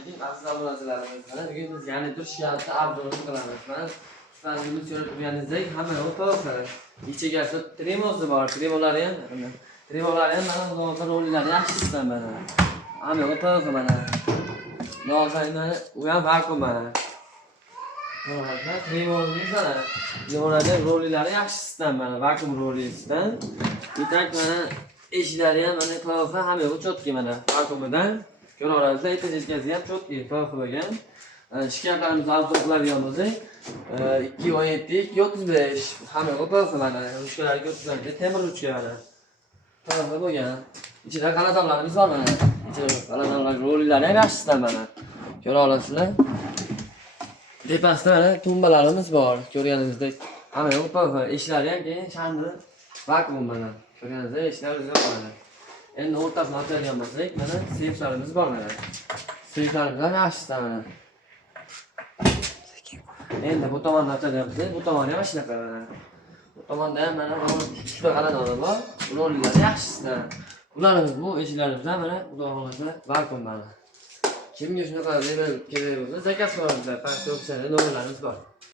Assalomu alaykum aziz obunachilarimiz. Bugun biz yana turishgancha abdurni qilamiz. Mana sizni ko'rib turganingizdek hamma o'rtoqlar. Ichiga tremosi bor, tremolari ham mana hozir rollari yaxshi sizdan mana. Hamma o'rtoq mana. Nozayna u ham vakuum mana. Mana tremolni mana. Yorada rollari yaxshi sizdan mana, vakuum rollisidan. Bitak mana eshiklari ham mana to'g'ri hamma o'chotki mana vakuumidan. Ko'raverasiz, aytishingizga ham cho'tki to'g'ri bo'lgan. Shikayatlarimiz avtoqiladigan bo'lsak, 217 235 hamma to'g'ri mana. Ruchkalarga o'tkazilgan temir ruchka mana. To'g'ri bo'lgan. Ichida qaladonlarimiz bor mana. Ichida qaladonlar rollari ham yaxshisidan mana. Ko'ra olasizlar. Tepasida mana tumbalarimiz bor. Ko'rganingizdek, hamma to'g'ri. Eshiklari ham keyin shandi vakuum mana. Ko'rganingizdek, eshiklar o'zgarib qoladi. Endi o'rtasini ochadigan bo'lsak, mana seyflarimiz bor mana. Seyflarimiz ham yaxshisidan mana. Endi bu tomonni ochadigan bo'lsak, bu tomoni ham shunaqa mana. Bu tomonda ham mana uchta qaladonlar bor. Ularning yaxshisidan. Ularimiz bu eshiklarimizdan mana xudo xolasa vakuum mana. Kimga shunaqa level kerak bo'lsa, zakaz qilamizlar. Pastda opsiyalar nomerlarimiz bor.